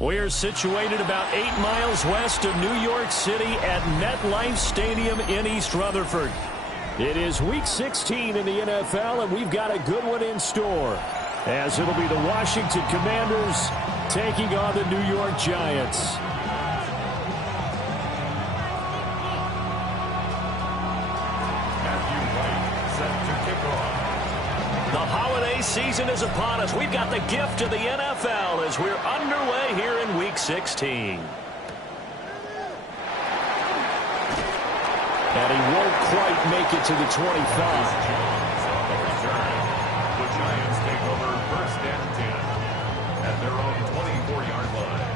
We're situated about 8 miles west of New York City at MetLife Stadium in East Rutherford. It is Week 16 in the NFL, and we've got a good one in store, as it'll be the Washington Commanders taking on the New York Giants. The holiday season is upon us. We've got the gift of the NFL as we're underway here in Week 16. And he won't quite make it to the 25. The Giants take over first and 10 at their own 24-yard line.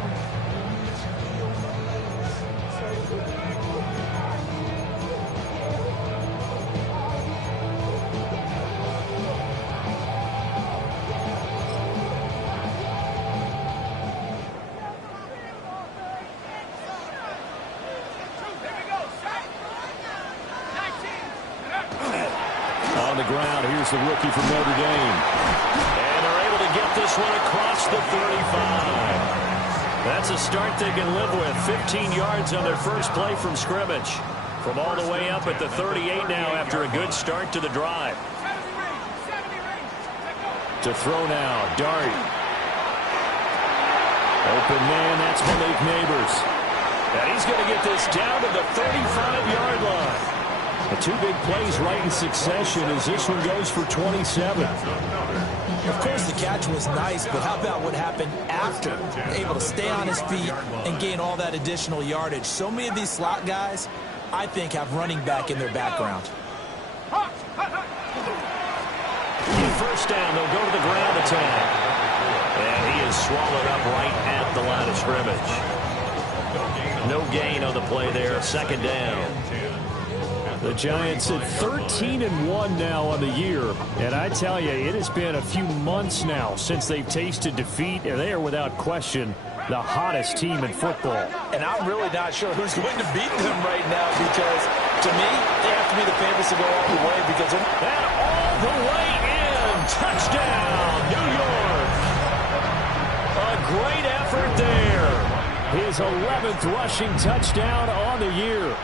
Here's the rookie from Notre Dame. And they're able to get this one across the 35. That's a start they can live with. 15 yards on their first play from scrimmage. From all the way up at the 38 now after a good start to the drive. To throw now, Dart. Open man, that's Malik Neighbors. And he's going to get this down to the 35-yard line. The two big plays right in succession as this one goes for 27. Of course, the catch was nice, but how about what happened after? Able to stay on his feet and gain all that additional yardage. So many of these slot guys, I think, have running back in their background. In first down, they'll go to the ground attack. And he is swallowed up right at the line of scrimmage. No gain on the play there. Second down. The Giants at 13-1 now on the year. And I tell you, it has been a few months now since they've tasted defeat, and they are without question the hottest team in football. And I'm really not sure who's going to beat them right now, because to me, they have to be the favorites to go all the way, because they're all the way in. Touchdown, New York. A great effort there. His 11th rushing touchdown on the year.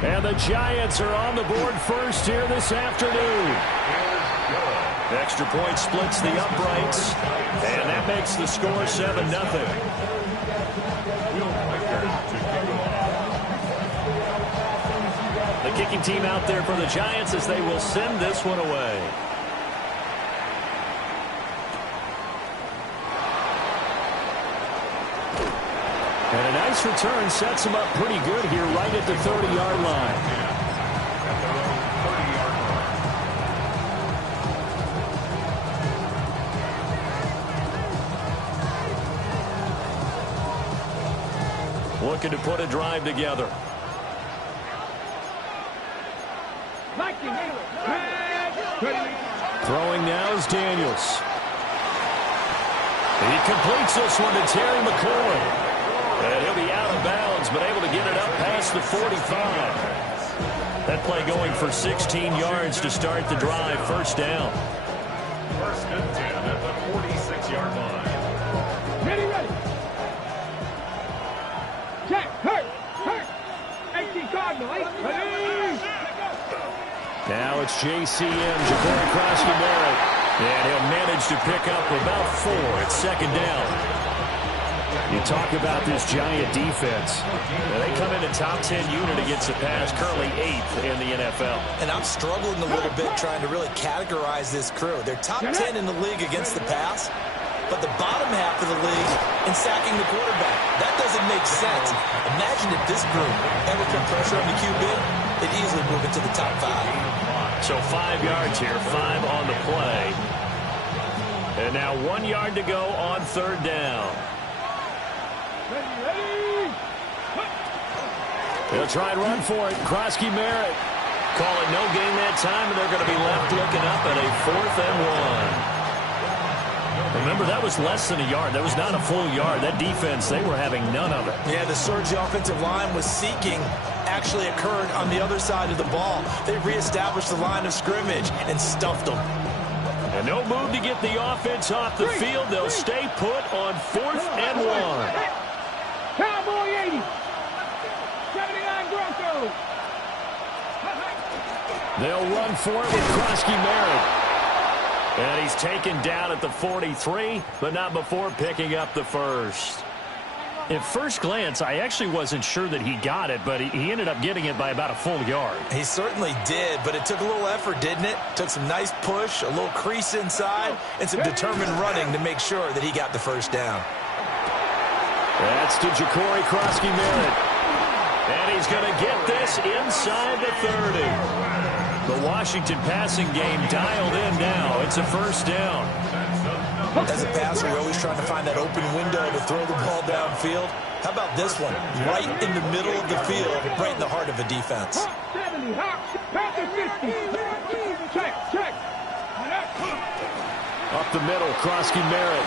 And the Giants are on the board first here this afternoon. Extra point splits the uprights, and that makes the score 7-0. The kicking team out there for the Giants as they will send this one away. And a nice return sets him up pretty good here right at the 30-yard line. looking to put a drive together. Throwing now is Daniels. He completes this one to Terry McLaurin. And he'll be out of bounds, but able to get it up past the 45. That play going for 16 yards to start the drive. First down. First and 10 at the 46-yard line. Ready. Check. Hurt. 18 Cardinal. Ready. Now it's JCM, Jabari Krosky-Merritt. And he'll manage to pick up about 4 at second down. You talk about this Giant defense. They come in a top 10 unit against the pass, currently 8th in the NFL. And I'm struggling a little bit trying to really categorize this crew. They're top 10 in the league against the pass, but the bottom half of the league in sacking the quarterback. That doesn't make sense. Imagine if this group ever put pressure on the QB, they'd easily move into the top 5. So 5 yards here, 5 on the play. And now 1 yard to go on third down. They'll try and run for it. Krosky-Merritt. Call it no gain that time, and they're going to be left looking up at a 4th and 1. Remember, that was less than a yard. That was not a full yard. That defense, they were having none of it. Yeah, the surge the offensive line was seeking actually occurred on the other side of the ball. They reestablished the line of scrimmage and stuffed them. And no move to get the offense off the field. They'll stay put on 4th and 1. Cowboy 80. 79 Broncos. They'll run for it with Krosky-Merritt. And he's taken down at the 43, but not before picking up the first. At first glance, I actually wasn't sure that he got it, but he ended up getting it by about a full yard. He certainly did, but it took a little effort, didn't it? Took some nice push, a little crease inside, and some determined running to make sure that he got the first down. That's to Ja'Cory Krosky-Merritt. And he's going to get this inside the 30. The Washington passing game dialed in now. It's a first down. As a passer, we're always trying to find that open window to throw the ball downfield. How about this one? Right in the middle of the field, right in the heart of a defense. 70, Panther 50. Check. Up the middle, Krosky-Merritt.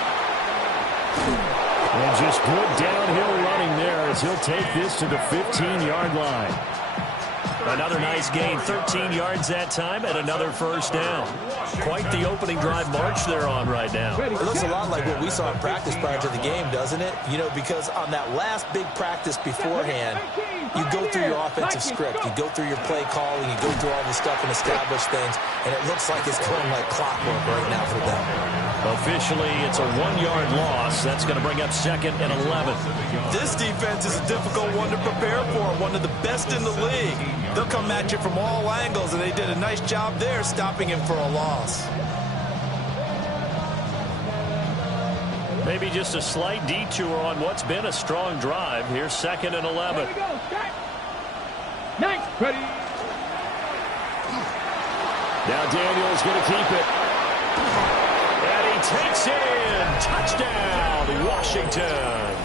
And just good downhill running there as he'll take this to the 15-yard line. Another nice gain, 13 yards that time, and another first down. Quite the opening drive march they're on right now. It looks a lot like what we saw in practice prior to the game, doesn't it? You know, because on that last big practice beforehand, you go through your offensive script, you go through your play calling, you go through all the stuff and establish things, and it looks like it's going like clockwork right now for them. Officially, it's a 1-yard loss. That's going to bring up 2nd and 11. This defense is a difficult one to prepare for, one of the best in the league. They'll come at you from all angles, and they did a nice job there stopping him for a loss. Maybe just a slight detour on what's been a strong drive. Here's 2nd and 11. There we go. Nice. Ready. Now Daniels going to keep it. And he takes it in. Touchdown, Washington.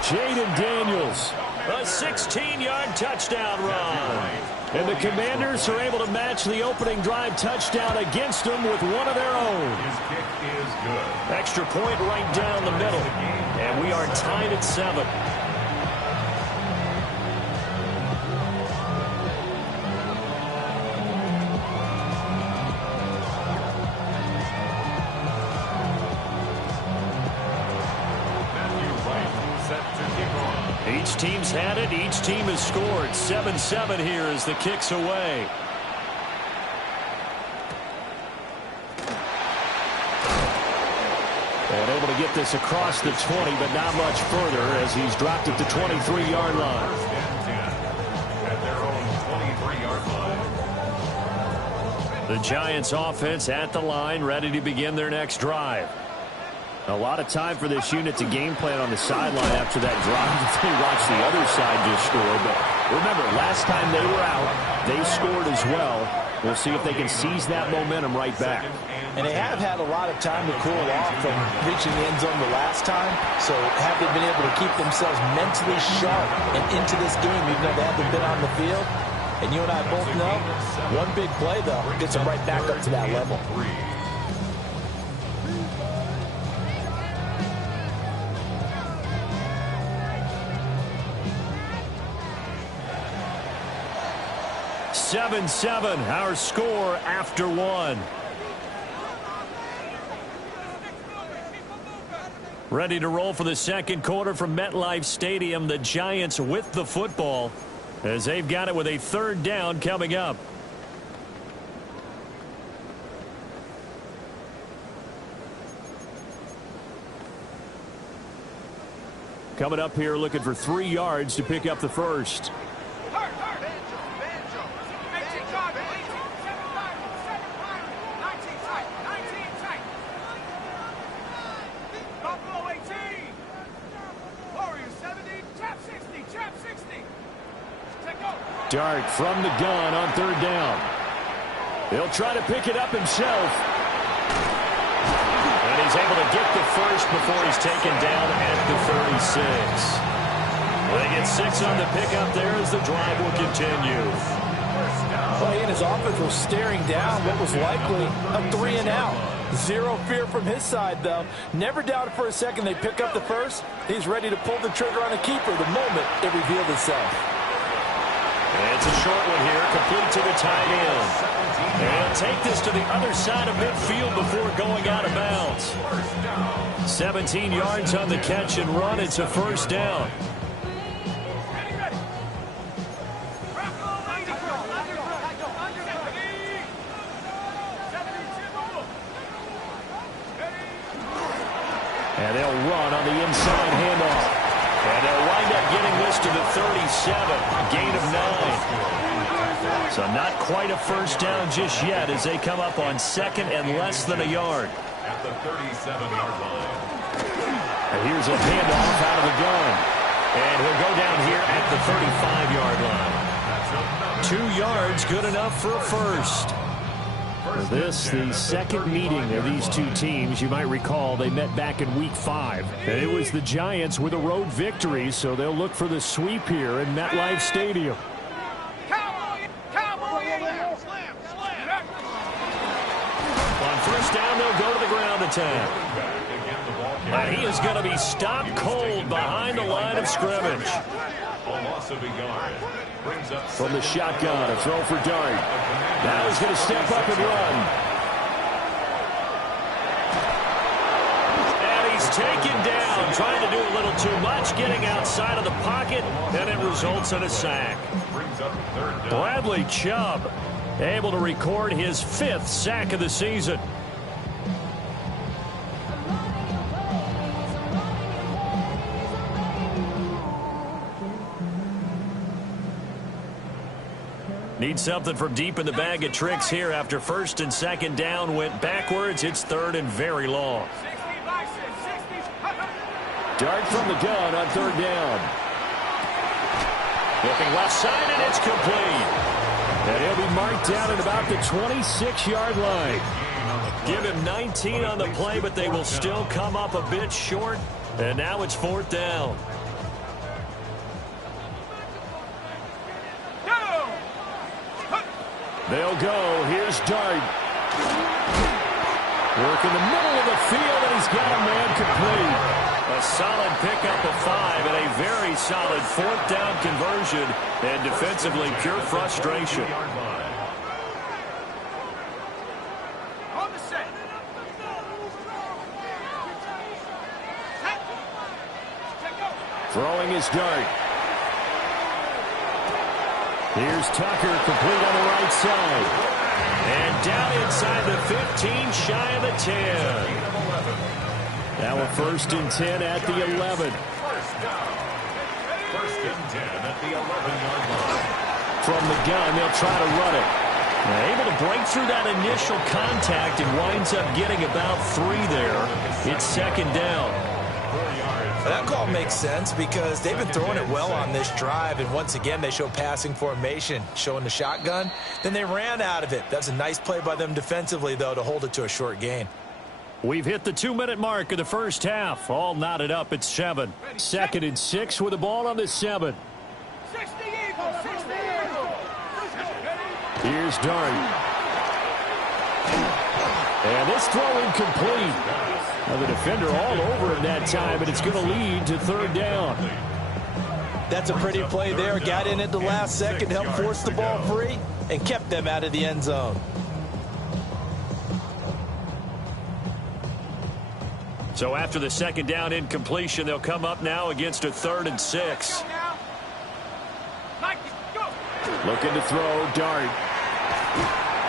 Jaden Daniels. A 16-yard touchdown run. And the Commanders are able to match the opening drive touchdown against them with one of their own. His kick is good. Extra point right down the middle. And we are tied at 7. Each team's had it. Each team has scored. 7-7 here as the kick's away. And able to get this across the 20, but not much further as he's dropped at the 23-yard line. First and 10 at their own 23-yard line. The Giants offense at the line, ready to begin their next drive. A lot of time for this unit to game plan on the sideline after that drive. They watched the other side just score. But remember, last time they were out, they scored as well. We'll see if they can seize that momentum right back. And they have had a lot of time to cool off from reaching the end zone the last time. So have they been able to keep themselves mentally sharp and into this game, even though they haven't been on the field? And you and I both know, one big play, though, gets them right back up to that level. Seven, our score after one. Ready to roll for the second quarter from MetLife Stadium. The Giants with the football as they've got it with a third down coming up. Coming up here looking for 3 yards to pick up the first. Dart from the gun on third down. He'll try to pick it up himself. And he's able to get the first before he's taken down at the 36. They get 6 on the pickup there as the drive will continue. Well, he and his offense was staring down what was likely a 3 and out. Zero fear from his side, though. Never doubted for a second they pick up the first. He's ready to pull the trigger on a keeper the moment it revealed itself. It's a short one here, complete to the tight end. And take this to the other side of midfield before going out of bounds. 17 yards on the catch and run. It's a first down. And they'll run on the inside handoff. And they'll wind up getting this to the 37, a gain of 9. So not quite a first down just yet as they come up on second and less than a yard. At the 37-yard line. And here's a handoff out of the gun. And he'll go down here at the 35-yard line. 2 yards, good enough for a first. For this, the second meeting of these two teams. You might recall they met back in Week 5. And it was the Giants with a road victory, so they'll look for the sweep here in MetLife Stadium. On first down, they'll go to the ground attack. And he is going to be stopped cold behind the line of scrimmage. From the shotgun, a throw for Dart. Now he's going to step up and run. And he's taken down, trying to do a little too much, getting outside of the pocket, and it results in a sack. Bradley Chubb able to record his 5th sack of the season. Need something from deep in the bag of tricks here after first and second down went backwards. It's third and very long. Dart from the gun on third down. Looking left side, and it's complete. And he'll be marked down at about the 26-yard line. Give him 19 on the play, but they will still come up a bit short. And now it's 4th down. They'll go. Here's Dart. Work in the middle of the field, and he's got a man complete. A solid pickup of 5 and a very solid 4th down conversion. And defensively, pure frustration. Throwing his Dart. Here's Tucker, complete on the right side. And down inside the 15, shy of the 10. Now a 1st and 10 at the 11. 1st and 10 at the 11-yard line. From the gun, they'll try to run it. Able to break through that initial contact and winds up getting about 3 there. It's second down. That call makes sense because they've been throwing it well on this drive, and once again they show passing formation, showing the shotgun. Then they ran out of it. That's a nice play by them defensively, though, to hold it to a short gain. We've hit the 2-minute mark of the first half. All knotted up at 7. Second and 6 with the ball on the 7. 60 Eagles, 60 Eagles. Here's Dart. And this throw incomplete. Now the defender all over him that time, and it's going to lead to third down. That's a pretty play there. Got in at the last second, helped force the ball free, and kept them out of the end zone. So after the second down incompletion, they'll come up now against a 3rd and 6. Looking to throw, Dart.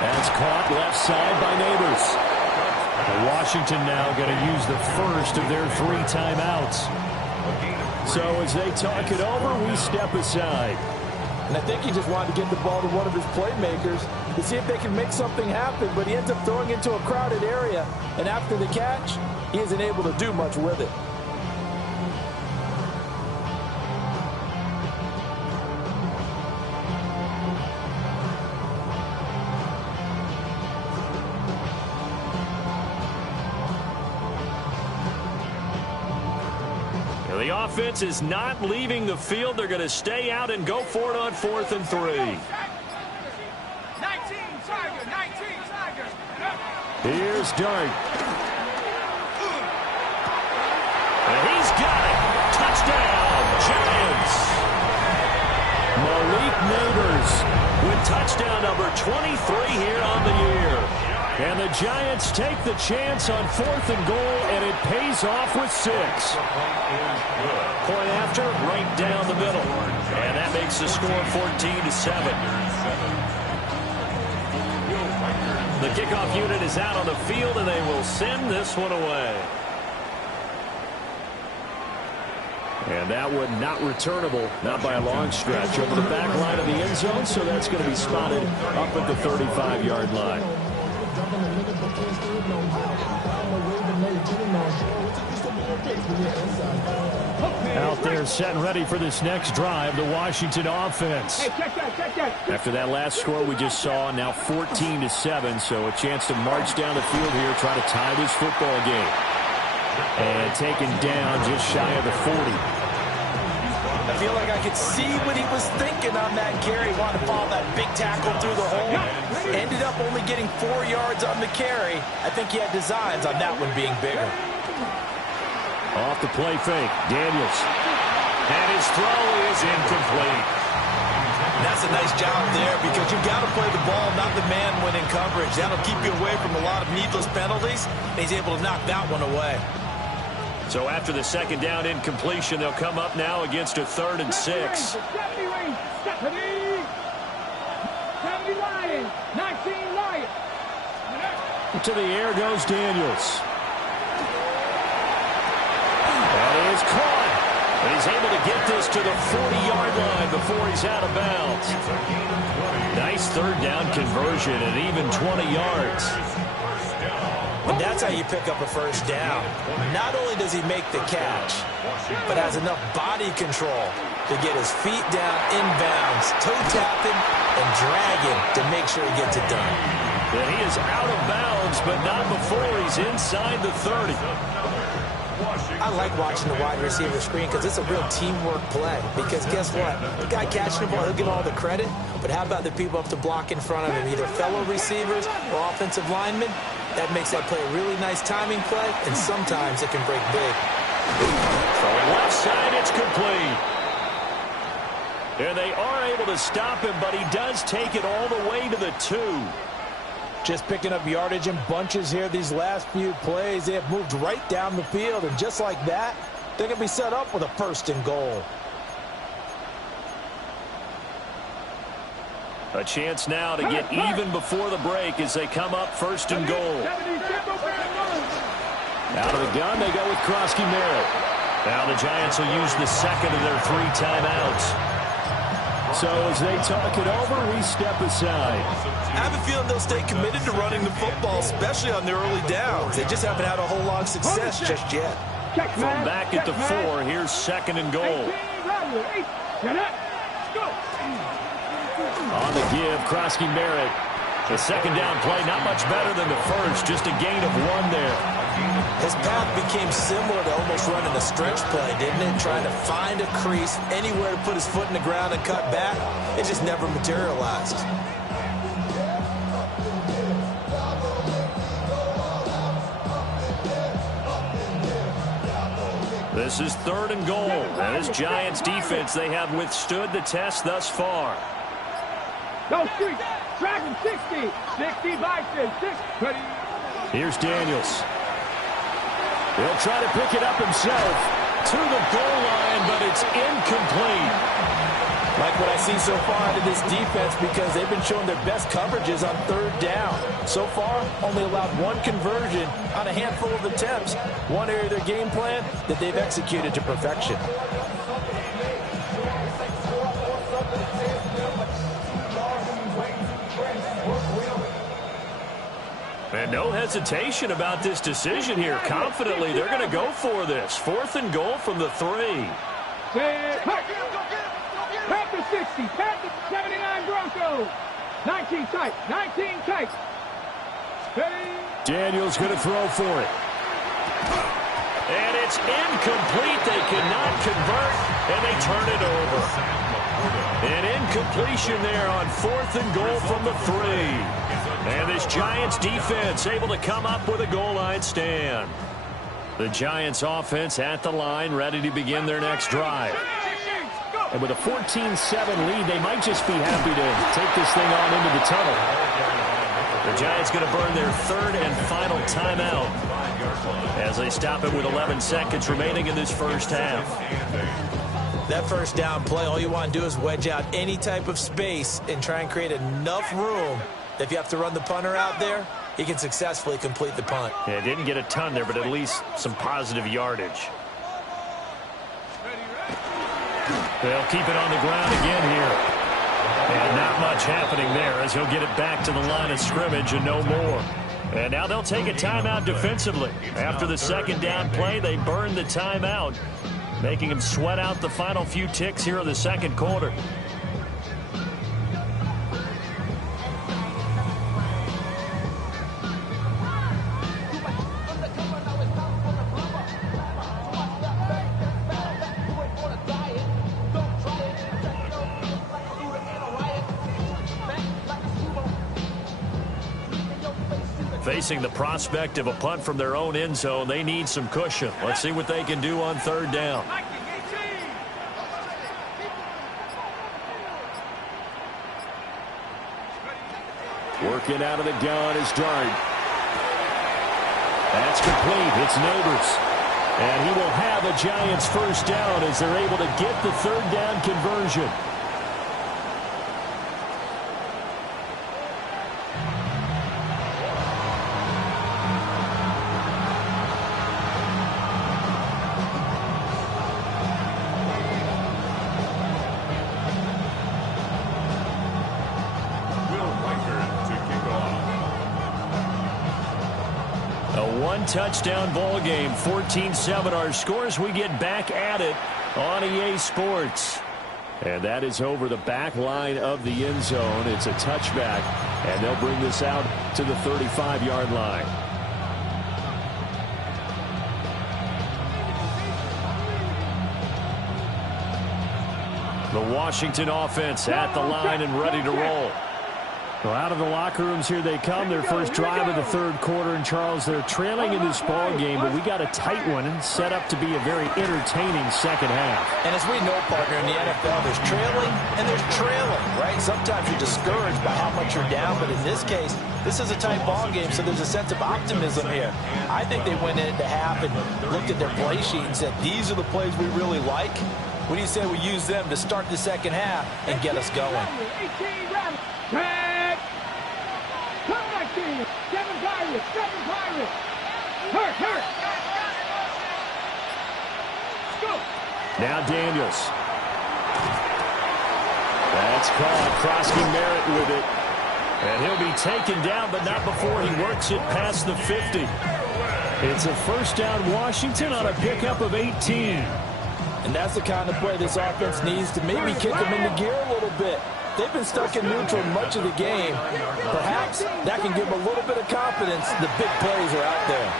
That's caught left side by Neighbors. Washington now going to use the first of their 3 timeouts. So as they talk it over, we step aside. And I think he just wanted to get the ball to one of his playmakers to see if they can make something happen, but he ends up throwing into a crowded area, and after the catch, he isn't able to do much with it. The offense is not leaving the field. They're going to stay out and go for it on 4th and 3. 19 Tiger, 19 Tiger. Here's Dart. And he's got it. Touchdown, Giants. Malik Neighbors with touchdown number 23 here on the year. And the Giants take the chance on 4th and goal, and it pays off with 6. Point after, right down the middle. And that makes the score 14-7. The kickoff unit is out on the field, and they will send this one away. And that one not returnable, not by a long stretch, over the back line of the end zone, so that's going to be spotted up at the 35-yard line. Out there set and ready for this next drive, the Washington offense. Hey, check that. After that last score we just saw, now 14-7, so a chance to march down the field here, try to tie this football game. And taken down just shy of the 40. I feel like I could see what he was thinking on that carry. Wanted to follow that big tackle through the hole. Ended up only getting 4 yards on the carry. I think he had designs on that one being bigger. Off the play fake, Daniels. And his throw is incomplete. That's a nice job there because you've got to play the ball, not the man when in coverage. That'll keep you away from a lot of needless penalties. And he's able to knock that one away. So after the second down incompletion, they'll come up now against a 3rd and 6. 70 Lions, 19 Lions. To the air goes Daniels. That is caught. But he's able to get this to the 40-yard line before he's out of bounds. Nice 3rd down conversion at even 20 yards. And that's how you pick up a first down. Not only does he make the catch, but has enough body control to get his feet down inbounds, toe tapping and dragging to make sure he gets it done. And he is out of bounds, but not before he's inside the 30. I like watching the wide receiver screen because it's a real teamwork play. Because guess what? The guy catching the ball, he'll get all the credit. But how about the people up to block in front of him, either fellow receivers or offensive linemen? That makes that play a really nice timing play, and sometimes it can break big. From the left side, it's complete. And they are able to stop him, but he does take it all the way to the 2. Just picking up yardage in bunches here these last few plays. They have moved right down the field, and just like that, they're going to be set up with a 1st and goal. A chance now to get even before the break as they come up 1st and goal. Out of the gun, they go with Krosky Merritt. Now the Giants will use the second of their 3 timeouts. So as they talk it over, we step aside. I have a feeling they'll stay committed to running the football, especially on their early downs. They just haven't had a whole lot of success just yet. From back at the 4, here's 2nd and goal. On the give, Krosky Merritt. The 2nd down play, not much better than the first, just a gain of 1 there. His path became similar to almost running a stretch play, didn't it? Trying to find a crease, anywhere to put his foot in the ground and cut back. It just never materialized. This is 3rd and goal. And this Giants defense, they have withstood the test thus far. Go street. Dragon 60. 60 Bison. 6. Here's Daniels. He'll try to pick it up himself to the goal line, but it's incomplete. Like what I see so far out of this defense, because they've been showing their best coverages on 3rd down. So far, only allowed 1 conversion on a handful of attempts. One area of their game plan that they've executed to perfection. And no hesitation about this decision here. Confidently, they're going to go for this. 4th and goal from the 3. Panther 60. Panther 79 Broncos. 19 tight. 19 tight. Daniels going to throw for it. And it's incomplete. They cannot convert, and they turn it over. An incompletion there on 4th and goal from the 3. And this Giants defense able to come up with a goal line stand. The Giants offense at the line, ready to begin their next drive. And with a 14-7 lead, they might just be happy to take this thing on into the tunnel. The Giants going to burn their 3rd and final timeout as they stop it with 11 seconds remaining in this first half. That 1st down play, all you want to do is wedge out any type of space and try and create enough room. If you have to run the punter out there, he can successfully complete the punt. Yeah, didn't get a ton there, but at least some positive yardage. They'll keep it on the ground again here. And not much happening there as he'll get it back to the line of scrimmage and no more. And now they'll take a timeout defensively. After the 2nd down play, they burn the timeout, making him sweat out the final few ticks here in the 2nd quarter. Facing the prospect of a punt from their own end zone, they need some cushion. Let's see what they can do on 3rd down. Working out of the gun is Dart. That's complete. It's Neighbors. And he will have a Giants 1st down as they're able to get the 3rd down conversion. Touchdown ball game, 14-7 our scores. We get back at it on EA Sports. And that is over the back line of the end zone. It's a touchback, and they'll bring this out to the 35-yard line. The Washington offense at the line and ready to roll. Well, out of the locker rooms here they come. Their first drive of the 3rd quarter. And, Charles, they're trailing in this ball game, but we got a tight one and set up to be a very entertaining 2nd half. And as we know, partner, in the NFL, there's trailing and there's trailing, right? Sometimes you're discouraged by how much you're down, but in this case, this is a tight ball game, so there's a sense of optimism here. I think they went into half and looked at their play sheet and said, these are the plays we really like. What do you say we use them to start the 2nd half and get us going? Go. Now Daniels. It's caught. Krosky Merritt with it. And he'll be taken down, but not before he works it past the 50. It's a first down Washington on a pickup of 18. And that's the kind of play this offense needs to maybe kick them into gear a little bit. They've been stuck in neutral much of the game. Perhaps that can give them a little bit of confidence. The big plays are out there.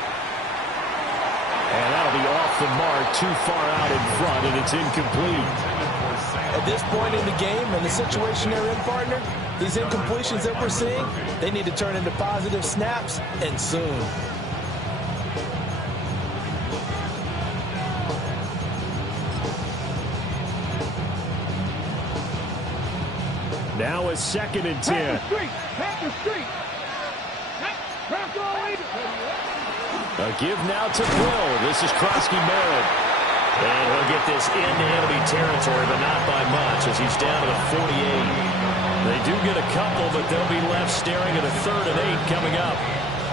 And that'll be off the mark, too far out in front, and it's incomplete. At this point in the game and the situation they're in, partner, these incompletions that we're seeing, they need to turn into positive snaps, and soon. Now a 2nd and 10. A give now to Bill. This is Krosky Merritt. And he'll get this into enemy territory, but not by much as he's down to the 48. They do get a couple, but they'll be left staring at a 3rd and 8 coming up.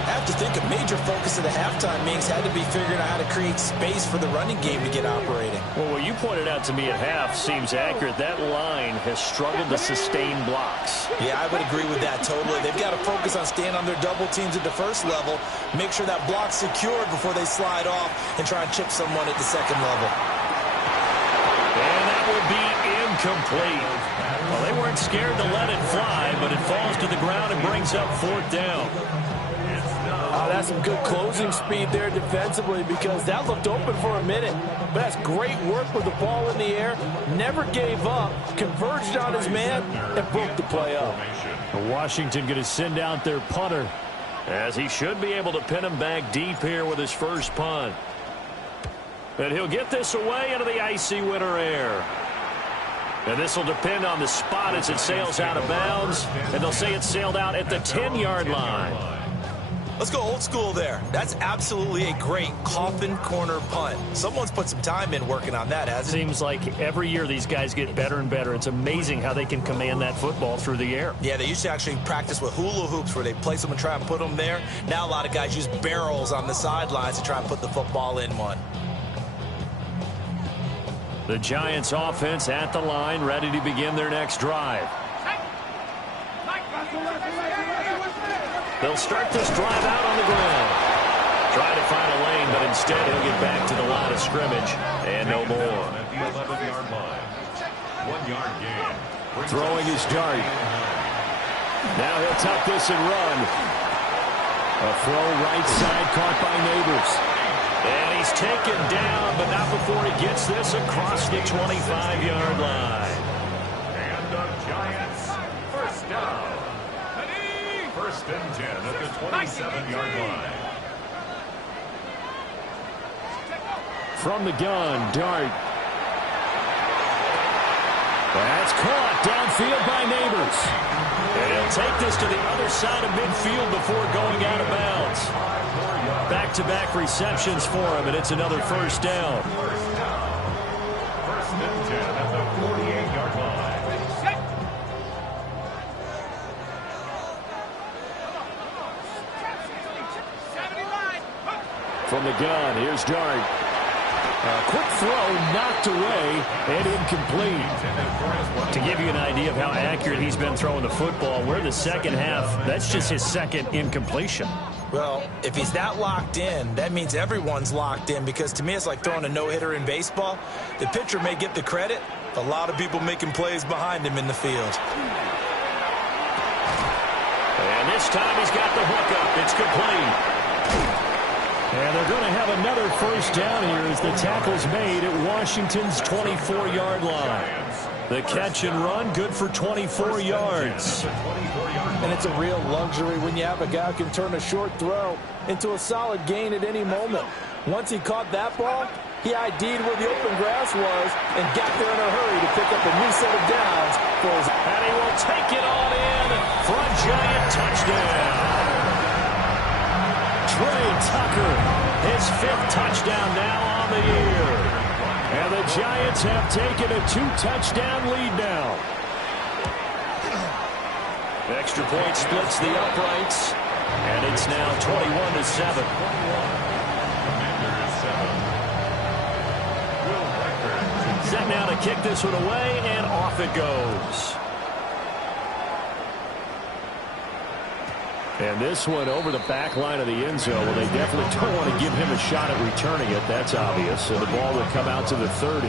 I have to think a major focus of the halftime meetings had to be figuring out how to create space for the running game to get operating. Well, what you pointed out to me at half seems accurate. That line has struggled to sustain blocks. Yeah, I would agree with that totally. They've got to focus on staying on their double teams at the first level, make sure that block's secured before they slide off and try and chip someone at the 2nd level. And that will be incomplete. Well, they weren't scared to let it fly, but it falls to the ground and brings up 4th down. That's some good closing speed there defensively because that looked open for a minute. But that's great work with the ball in the air. Never gave up, converged on his man, and broke the play up. Washington going to send out their punter as he should be able to pin him back deep here with his first punt. And he'll get this away into the icy winter air. And this will depend on the spot as it sails out of bounds. And they'll say it sailed out at the 10-yard line. Let's go old school there. That's absolutely a great coffin corner punt. Someone's put some time in working on that, hasn't it? Seems like every year these guys get better and better. It's amazing how they can command that football through the air. Yeah, they used to actually practice with hula hoops where they place them and try and put them there. Now a lot of guys use barrels on the sidelines to try and put the football in one. The Giants offense at the line, ready to begin their next drive. They'll start this drive out on the ground. Try to find a lane, but instead he'll get back to the line of scrimmage. And no more. At the 11-yard line. 1-yard gain. Throwing his dart. Now he'll tuck this and run. A throw right side caught by Neighbors. And he's taken down, but not before he gets this across the 25-yard line. And the Giants, first down. 1st and 10 at the 27-yard line. From the gun, Dart. That's caught downfield by Neighbors. And he'll take this to the other side of midfield before going out of bounds. Back-to-back receptions for him, and it's another first down. 1st and 10 at the 48-yard line. From the gun, here's Dart. A quick throw knocked away and incomplete. To give you an idea of how accurate he's been throwing the football, we're in the second half. That's just his 2nd incompletion. Well, if he's that locked in, that means everyone's locked in because to me it's like throwing a no-hitter in baseball. The pitcher may get the credit, a lot of people making plays behind him in the field. And this time he's got the hook up. It's complete. And they're going to have another first down here as the tackle's made at Washington's 24-yard line. The catch and run, good for 24 yards. And it's a real luxury when you have a guy who can turn a short throw into a solid gain at any moment. Once he caught that ball, he ID'd where the open grass was and got there in a hurry to pick up a new set of downs for his... And he will take it on in for a Giant touchdown. Trey Tucker, his 5th touchdown now on the year. And the Giants have taken a 2-touchdown lead now. Extra point splits the uprights, and it's now 21-7. Set now to kick this one away, and off it goes. And this one over the back line of the end zone. Well, they definitely don't want to give him a shot at returning it. That's obvious. So the ball will come out to the 30.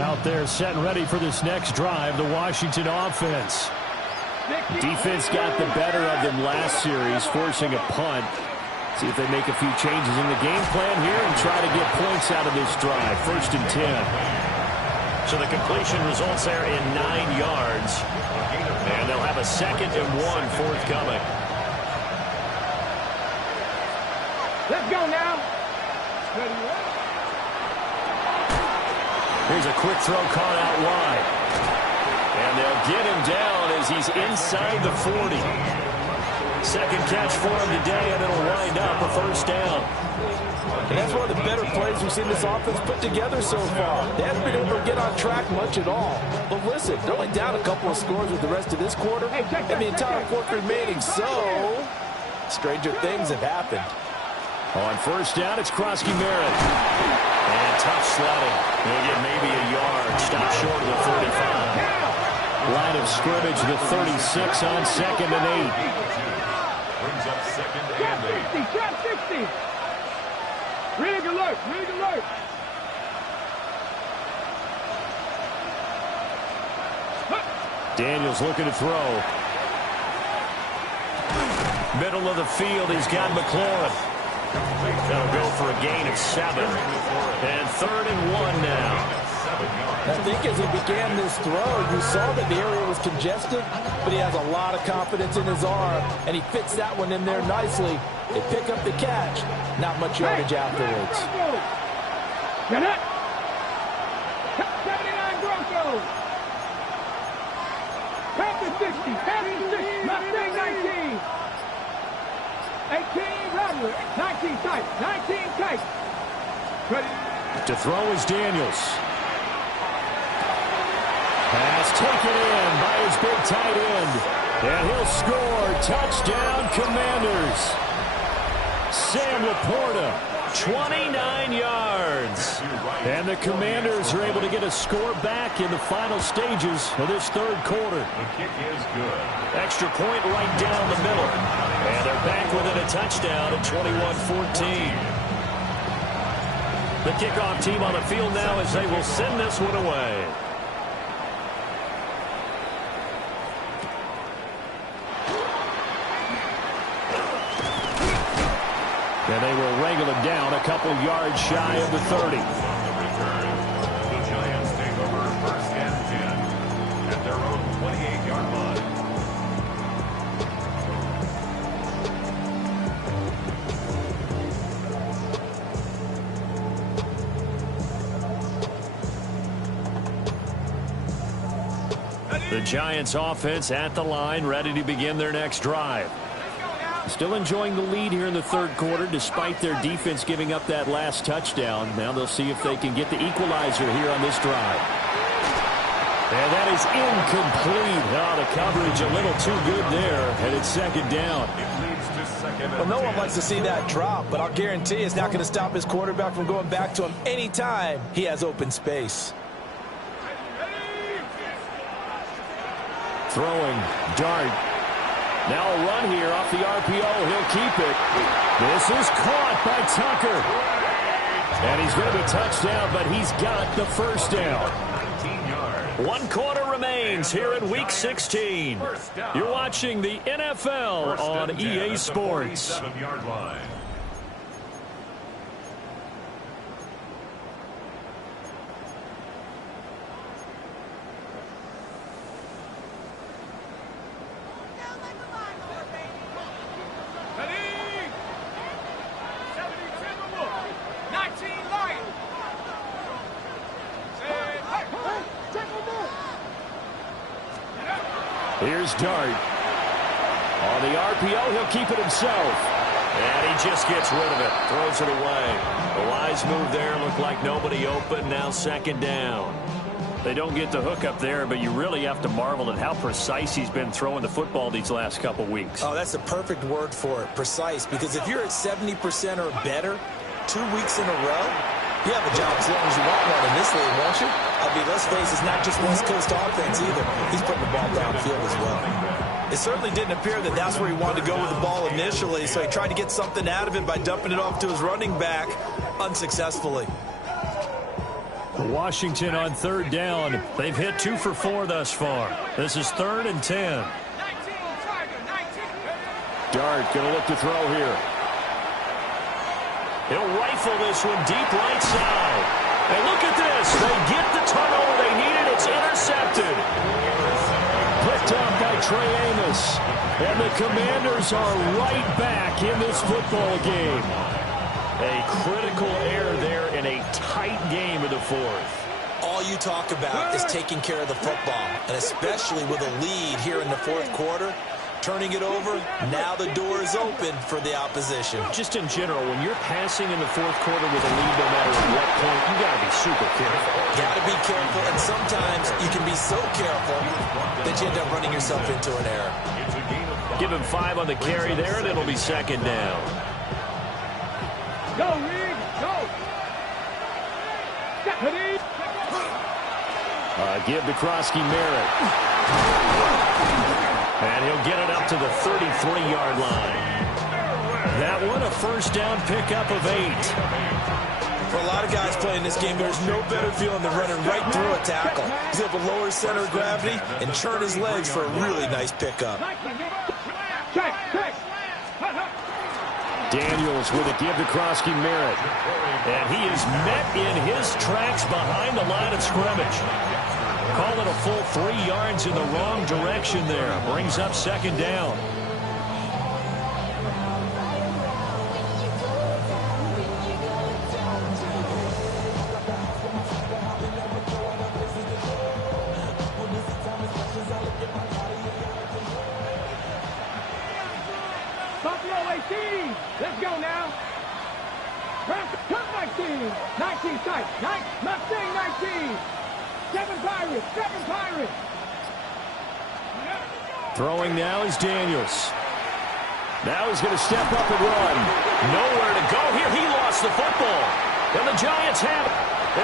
Out there set and ready for this next drive, the Washington offense. Defense got the better of them last series, forcing a punt. See if they make a few changes in the game plan here and try to get points out of this drive. 1st and 10. So the completion results there in 9 yards. And they'll have a 2nd and 1 forthcoming. Let's go now. Here's a quick throw caught out wide. And they'll get him down as he's inside the 40. 2nd catch for him today, and it'll wind up a 1st down. And that's one of the better plays we've seen this offense put together so far. They haven't been able to get on track much at all. But listen, they're only down a couple of scores with the rest of this quarter, and the entire fourth remaining, so stranger things have happened. On 1st down, it's Krosky-Merritt. And tough sledding. He'll get maybe a yard. Stop short of the 45. Line of scrimmage, the 36 on 2nd and 8. Brings up 2nd and 8. Trap 60. Rig alert. Rig alert. Daniels looking to throw. Middle of the field, he's got McLaurin. That'll go for a gain of 7. And 3rd and 1 now. I think as he began this throw, you saw that the area was congested, but he has a lot of confidence in his arm, and he fits that one in there nicely. They pick up the catch. Not much yardage afterwards. Get it. 79 Broncos. Panther 60. Panther 60. Mustang 19. 18 Rattler. 19 tight. 19 tight. Ready. To throw is Daniels. Pass taken in by his big tight end. And he'll score. Touchdown, Commanders. Sam Laporta, 29 yards. And the Commanders are able to get a score back in the final stages of this 3rd quarter. The kick is good. Extra point right down the middle. And they're back within a touchdown at 21-14. The kickoff team on the field now as they will send this one away. And they will wrangle him down a couple yards shy of the 30. On the return, the Giants take over 1st and 10 at their own 28-yard line. The Giants offense at the line, ready to begin their next drive. Still enjoying the lead here in the 3rd quarter, despite their defense giving up that last touchdown. Now they'll see if they can get the equalizer here on this drive. And that is incomplete. Oh, the coverage a little too good there, and it's 2nd down. It leads to 2nd Well, and no 10. one likes to see that drop, but I'll guarantee it's not going to stop his quarterback from going back to him anytime he has open space. Throwing, dart. Now a run here off the RPO. He'll keep it. This is caught by Tucker. And he's going to be touchdown, but he's got the 1st down. 19 yards. 1 quarter remains here in Week 16. You're watching the NFL on EA Sports. 47-yard line. Here's Dart. On the RPO, he'll keep it himself. And he just gets rid of it. Throws it away. A wise move there. Looked like nobody open. Now 2nd down. They don't get the hook up there, but you really have to marvel at how precise he's been throwing the football these last couple weeks. Oh, that's the perfect word for it, precise. Because if you're at 70% or better 2 weeks in a row, You have a job as long as you want one in this league, won't you? I mean, let's face it, it's not just West Coast offense either. He's putting the ball downfield as well. It certainly didn't appear that that's where he wanted to go with the ball initially, so he tried to get something out of it by dumping it off to his running back unsuccessfully. Washington on third down. They've hit 2 for 4 thus far. This is 3rd and 10. Dart going to look to throw here. He'll rifle this one deep right side. And look at this. They get the turnover they needed. It's intercepted. Picked up by Trey Amos. And the Commanders are right back in this football game. A critical error there in a tight game of the 4th. All you talk about is taking care of the football, and especially with a lead here in the 4th quarter. Turning it over, now the door is open for the opposition. Just in general, when you're passing in the 4th quarter with a lead, no matter at what point, you got to be super careful. Got to be careful, and sometimes you can be so careful that you end up running yourself into an error. Give him 5 on the carry there, and it'll be 2nd down. Go, Reed, go. Give to Krosky-Merritt. And he'll get it up to the 33-yard line. That one, a first down pickup of 8. For a lot of guys playing this game, there's no better feeling than running right through a tackle. He's able to lower his center of gravity and turn his legs for a really nice pickup. Daniels with a give to Krosky-Merritt. And he is met in his tracks behind the line of scrimmage. Call it a full 3 yards in the wrong direction there. Brings up 2nd down. Buffalo 18. Let's go now. Cut 19. 19 tight. Mustang 19. 7 Pirates. 7 Pirates. Throwing now is Daniels. Now he's going to step up and run. Nowhere to go here. He lost the football. And the Giants have it.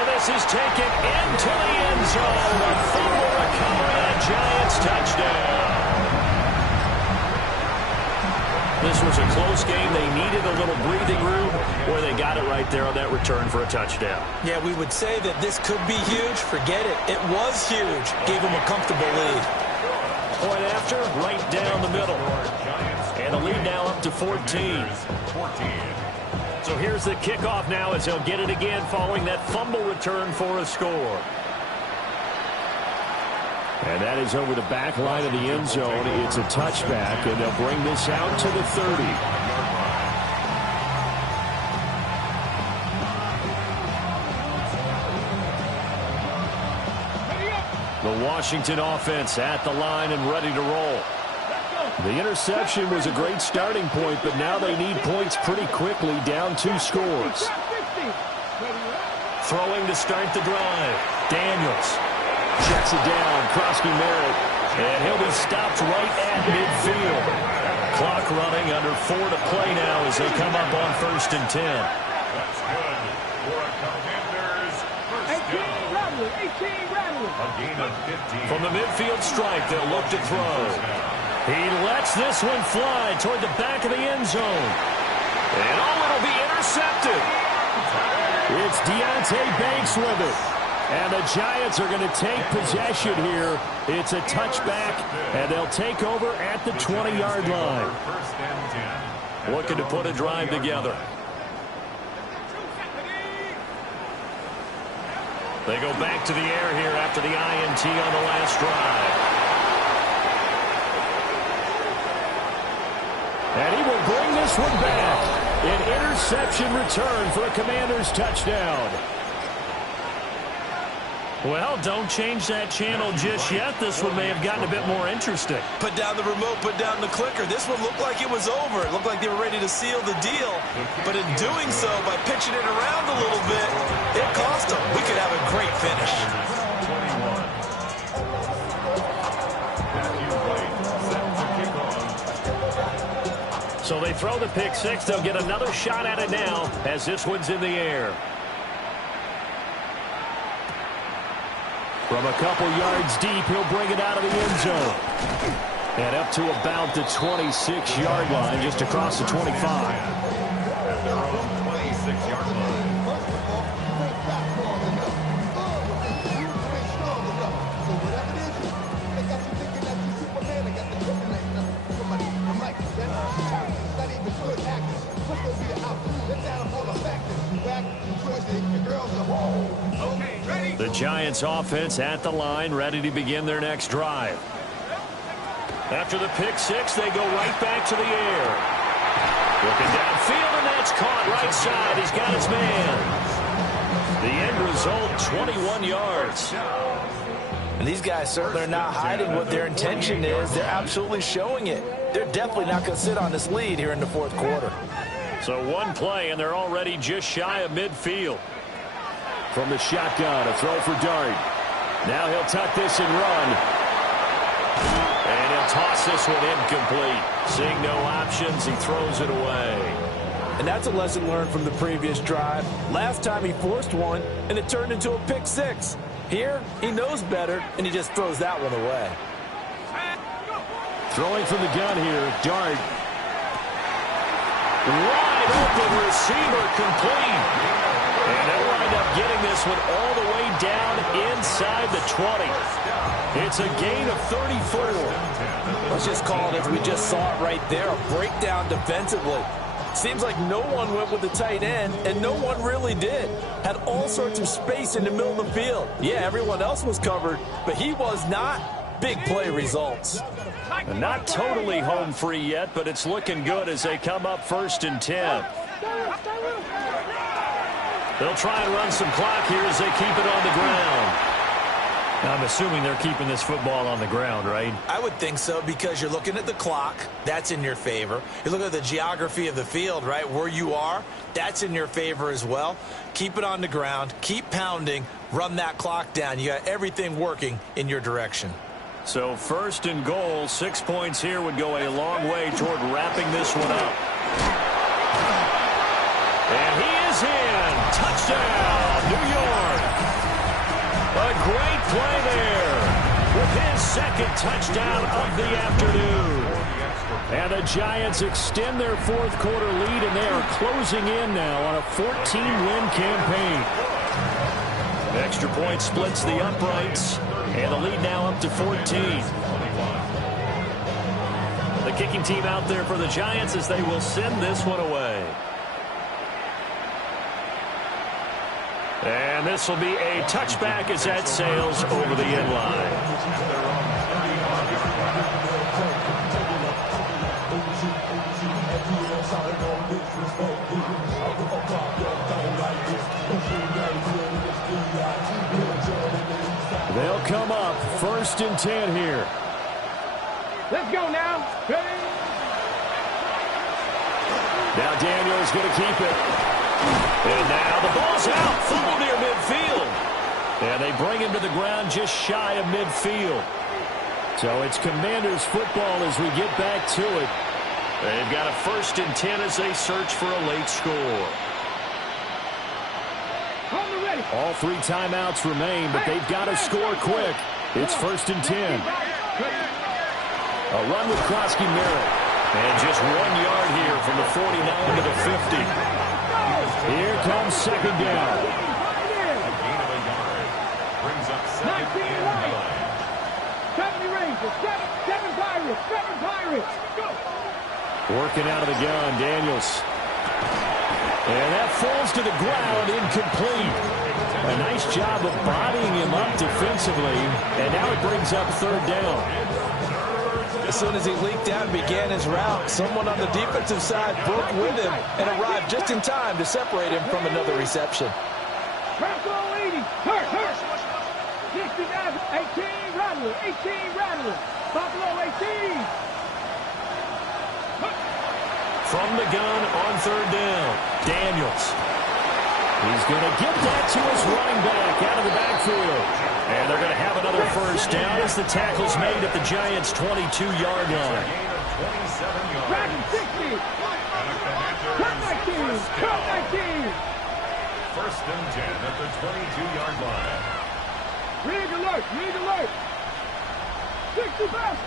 And this is taken into the end zone. A fumble recovery and a Giants touchdown. This was a close game. They needed a little breathing room, where they got it right there on that return for a touchdown. Yeah, we would say that this could be huge. Forget it. It was huge. Gave them a comfortable lead. Point after, right down the middle. And the lead now up to 14. So here's the kickoff now as they'll get it again following that fumble return for a score. And that is over the back line of the end zone. It's a touchback, and they'll bring this out to the 30. The Washington offense at the line and ready to roll. The interception was a great starting point, but now they need points pretty quickly, down 2 scores. Throwing to start the drive. Daniels checks it down. Krosky-Merritt, and he'll be stopped right at midfield. Clock running, under 4 to play now as they come up on 1st and 10. That's good for a Commanders first down. 18 Rattler. A gain of 15. From the midfield stripe, they'll look to throw. He lets this one fly toward the back of the end zone. And it'll be intercepted. It's Deonte Banks with it. And the Giants are going to take possession here. It's a touchback, and they'll take over at the 20-yard line. First and 10. Looking to put a drive together. They go back to the air here after the INT on the last drive. And he will bring this one back. An interception return for a Commanders touchdown. Well, don't change that channel just yet. This one may have gotten a bit more interesting. Put down the remote, put down the clicker. This one looked like it was over. It looked like they were ready to seal the deal. But in doing so, by pitching it around a little bit, it cost them. We could have a great finish. 21. So they throw the pick 6. They'll get another shot at it now as this one's in the air. From a couple yards deep, he'll bring it out of the end zone. And up to about the 26-yard line, just across the 25. At their own 26-yard line. The Giants offense at the line, ready to begin their next drive. After the pick six, they go right back to the air. Looking downfield, and that's caught right side. He's got his man. The end result, 21 yards. And these guys certainly are not hiding what their intention is. They're absolutely showing it. They're definitely not going to sit on this lead here in the fourth quarter. So one play, and they're already just shy of midfield. From the shotgun, a throw for Dart. Now he'll tuck this and run. And he'll toss this one incomplete. Seeing no options, he throws it away. And that's a lesson learned from the previous drive. Last time he forced one, and it turned into a pick six. Here, he knows better, and he just throws that one away. Throwing from the gun here, Dart. Wide open receiver, complete. And they'll wind up getting this one all the way down inside the 20. It's a gain of 34. Let's just call it as we just saw it right there, a breakdown defensively. Seems like no one went with the tight end, and no one really did. Had all sorts of space in the middle of the field. Yeah, everyone else was covered, but he was not. Big play results. And not totally home free yet, but it's looking good as they come up 1st and 10. They'll try and run some clock here as they keep it on the ground. I'm assuming they're keeping this football on the ground, right? I would think so, because you're looking at the clock. That's in your favor. You look at the geography of the field, right? Where you are, that's in your favor as well. Keep it on the ground. Keep pounding. Run that clock down. You got everything working in your direction. So 1st and goal, 6 points here would go a long way toward wrapping this one up. And he is in. Touchdown, New York. A great play there with his 2nd touchdown of the afternoon. And the Giants extend their 4th quarter lead, and they are closing in now on a 14-win campaign. Extra point splits the uprights, and the lead now up to 14. The kicking team out there for the Giants as they will send this one away. And this will be a touchback as that sails over the end line. They'll come up 1st and 10 here. Let's go now. Ready? Now Daniel's going to keep it. And now the ball's out, full near midfield. And they bring him to the ground just shy of midfield. So it's Commanders football as we get back to it. They've got a 1st and 10 as they search for a late score. All 3 timeouts remain, but they've got to score quick. It's 1st and 10. A run with Krosky Merritt. And just 1 yard here from the 49 to the 50. Here comes 2nd down. Brings up 2nd and 9. 70 Rangers, 7 Pirates, 7 Pirates. Go. Working out of the gun, Daniels. And that falls to the ground, incomplete. A nice job of bodying him up defensively, and now it brings up 3rd down. As soon as he leaked out and began his route, someone on the defensive side broke with him and arrived just in time to separate him from another reception. Bronco 80, hurt. 69, 18, Rattler, 18, Rattler. Buffalo 18. From the gun on 3rd down, Daniels. He's going to get that to his running back out of the backfield. And they're going to have another 1st down as the tackle's made at the Giants' 22-yard line. Dragon 60. Cut 19. Cut 19. 1st and 10 at the 22-yard line. Rig alert. Rig alert. 65.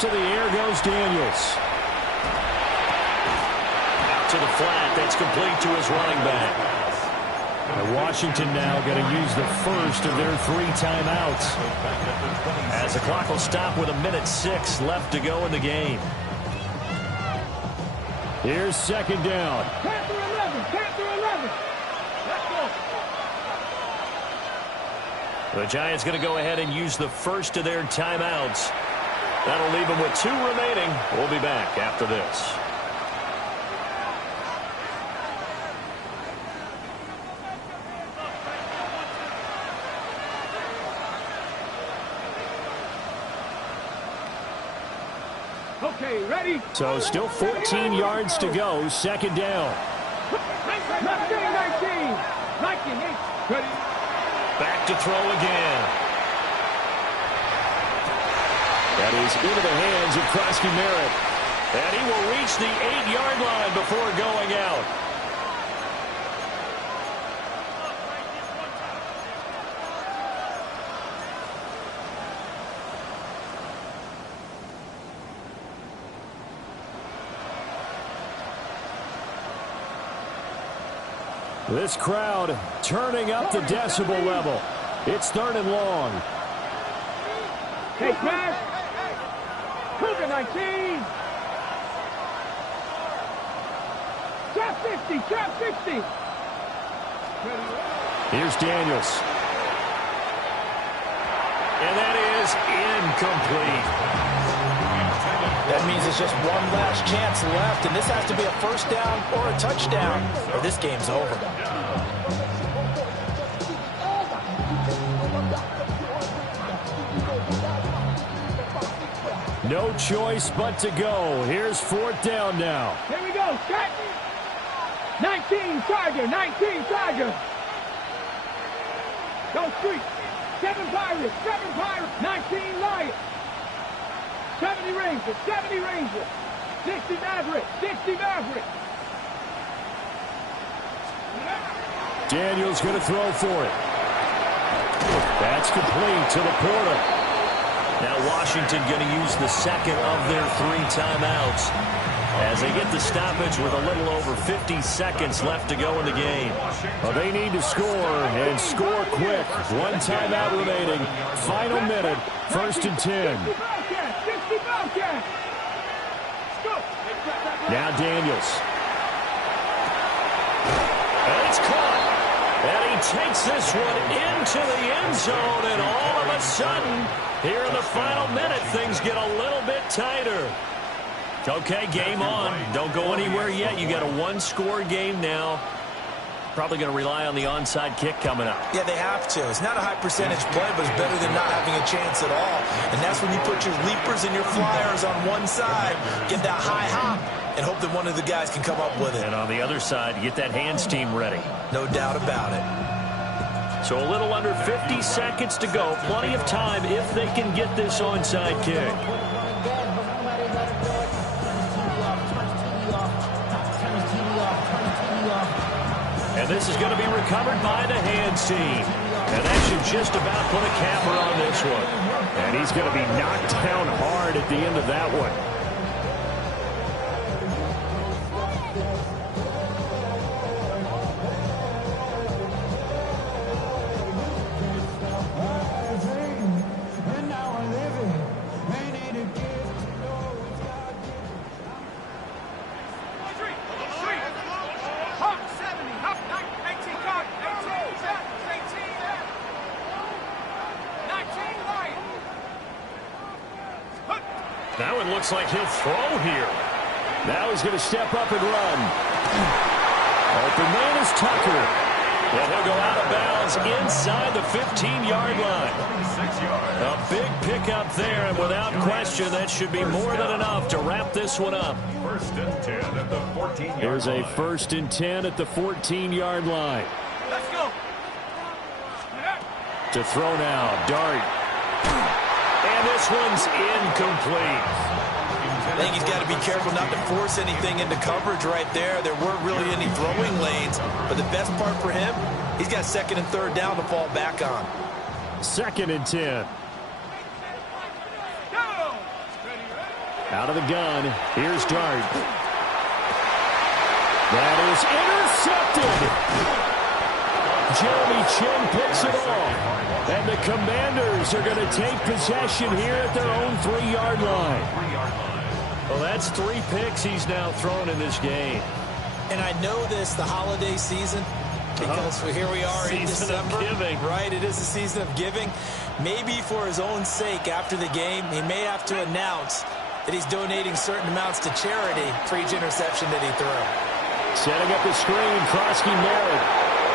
To the air goes Daniels. To the flat. That's complete to his running back. And Washington now going to use the first of their 3 timeouts. As the clock will stop with 1:06 left to go in the game. Here's second down. Panther 11. Panther 11. Let's go. The Giants going to go ahead and use the first of their timeouts. That'll leave them with 2 remaining. We'll be back after this. Okay, ready? So still 14 yards to go. Second down. 19. 19. Ready? Back to throw again. That is into the hands of Krosky Merritt. And he will reach the 8-yard line before going out. This crowd turning up the decibel level. It's 3rd and long. Hey, crash. Cougar 19. Trap 60. Trap 60. Here's Daniels. And that is incomplete. That means there's just one last chance left, and this has to be a first down or a touchdown, or this game's over. No choice but to go. Here's 4th down now. Here we go. Set. 19 Tiger. 19 Tiger. Go street. 7 Pirates. 7 Pirates. 19 Lions. 70 Rangers. 70 Rangers. 60 Mavericks. 60 Mavericks. Daniels going to throw for it. That's complete to Laporta. Now Washington going to use the second of their 3 timeouts as they get the stoppage with a little over 50 seconds left to go in the game. Well, they need to score and score quick. 1 timeout remaining. Final minute. 1st and 10. Now Daniels. And it's caught. And he takes this one into the end zone, and all of a sudden, here in the final minute, things get a little bit tighter. Okay, game on. Don't go anywhere yet. You got a 1-score game now. Probably going to rely on the onside kick coming up. Yeah, they have to. It's not a high percentage play, but it's better than not having a chance at all. And that's when you put your leapers and your flyers on one side, get that high hop, and hope that one of the guys can come up with it. And on the other side, get that hands team ready. No doubt about it. So a little under 50 seconds to go. Plenty of time if they can get this onside kick. And this is going to be recovered by the hands team. And that should just about put a capper on this one. And he's going to be knocked down hard at the end of that one. Now it looks like he'll throw here. Now he's going to step up and run. Open man is Tucker. And he'll go out of bounds inside the 15-yard line. A big pickup there, and without question, that should be more than enough to wrap this one up. 1st and 10 at the 14-yard line. Here's a 1st and 10 at the 14-yard line. Let's go. To throw now, Dart. And this one's incomplete. I think he's got to be careful not to force anything into coverage right there. There weren't really any throwing lanes, but the best part for him, he's got 2nd and 3rd down to fall back on. 2nd and 10. Out of the gun. Here's Dart. That is intercepted. Jeremy Chin picks it off. And the Commanders are going to take possession here at their own 3-yard line. Well, that's 3 picks he's now thrown in this game. And I know this, the holiday season, because here we are in December. Giving. Right, it is the season of giving. Maybe for his own sake after the game, he may have to announce that he's donating certain amounts to charity for each interception that he threw. Setting up the screen, Krosky Merritt.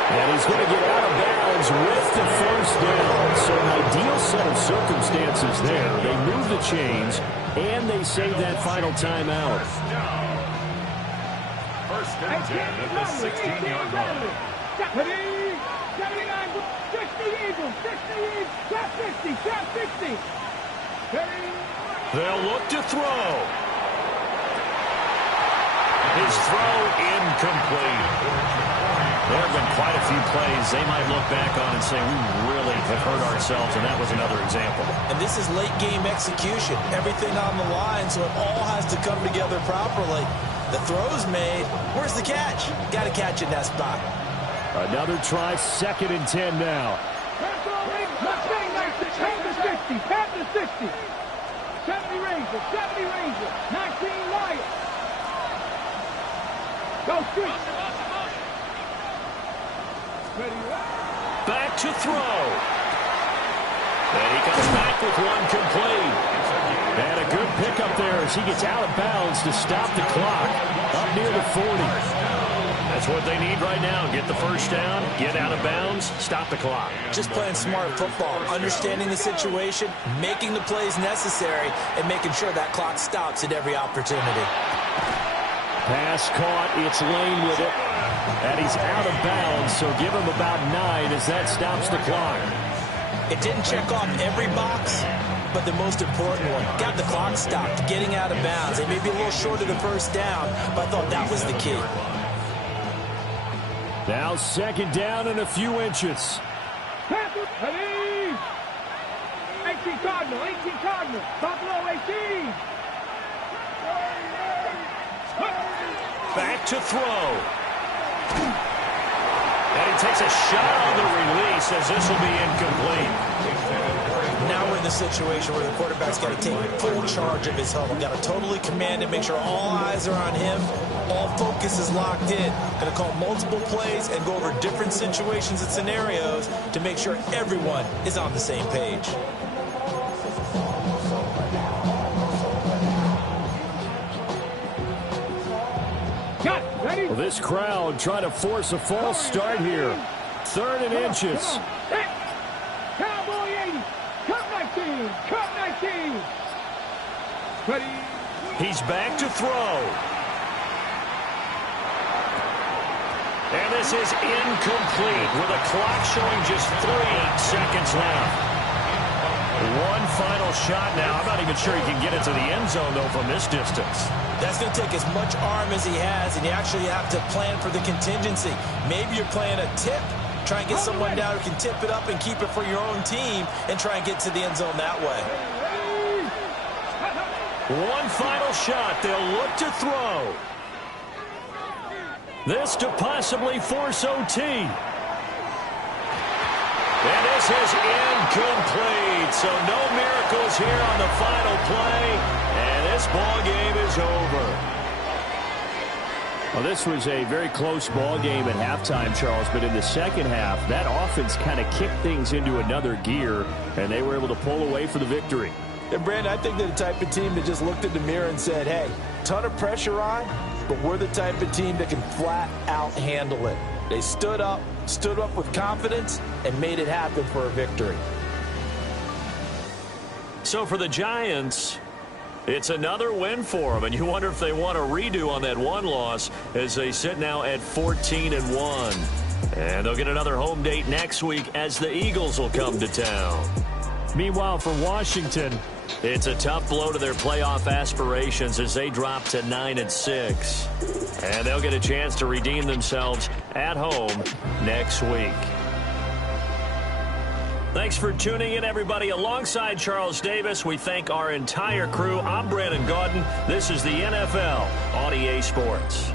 And he's going to get out of bounds with the first down. So an ideal set of circumstances there. They move the chains, and they save that final timeout. First and 10 at the 16-yard line. 79, 60 Eagles, 60 Eagles, top 60, top 60. They'll look to throw. His throw incomplete. There have been quite a few plays they might look back on and say, we really have hurt ourselves, and that was another example. And this is late-game execution. Everything on the line, so it all has to come together properly. The throw's made. Where's the catch? Got to catch in that spot. Another try, 2nd and 10 now. Pass to 60. 70 Rangers, 19 Lions. Go Street. Back to throw. And he comes back with one complete. And a good pickup there as he gets out of bounds to stop the clock up near the 40. That's what they need right now. Get the first down, get out of bounds, stop the clock. Just playing smart football, understanding the situation, making the plays necessary, and making sure that clock stops at every opportunity. Pass caught. It's Lane with it. And he's out of bounds, so give him about 9 as that stops the clock. It didn't check off every box, but the most important one. Got the clock stopped, getting out of bounds. They may be a little short of the first down, but I thought that was the key. Now 2nd down and a few inches. 18 Cardinal, Buffalo 18. Back to throw. And he takes a shot on the release as this will be incomplete. Now we're in the situation where the quarterback's got to take full charge of his huddle. Got to totally command it, make sure all eyes are on him. All focus is locked in. Going to call multiple plays and go over different situations and scenarios to make sure everyone is on the same page. Well, this crowd trying to force a false start here. 3rd and inches. Cowboy 80. Cup 19. Cup 19. Ready. He's back to throw. And this is incomplete with a clock showing just 3 seconds left. One final shot now. I'm not even sure he can get into the end zone, though, from this distance. That's going to take as much arm as he has, and you actually have to plan for the contingency. Maybe you're playing a tip. Try and get someone down who can tip it up and keep it for your own team and try and get to the end zone that way. One final shot. They'll look to throw. This to possibly force OT. And this is incomplete. So no miracles here on the final play. And this ball game is over. Well, this was a very close ball game at halftime, Charles, but in the second half, that offense kind of kicked things into another gear, and they were able to pull away for the victory. And, Brandon, I think they're the type of team that just looked in the mirror and said, hey, ton of pressure on, but we're the type of team that can flat out handle it. They stood up with confidence, and made it happen for a victory. So for the Giants, it's another win for them, and you wonder if they want a redo on that one loss as they sit now at 14-1. And they'll get another home date next week as the Eagles will come to town. Meanwhile, for Washington, it's a tough blow to their playoff aspirations as they drop to 9-6. And they'll get a chance to redeem themselves at home next week. Thanks for tuning in, everybody. Alongside Charles Davis, we thank our entire crew. I'm Brandon Gaudin. This is the NFL on EA Sports.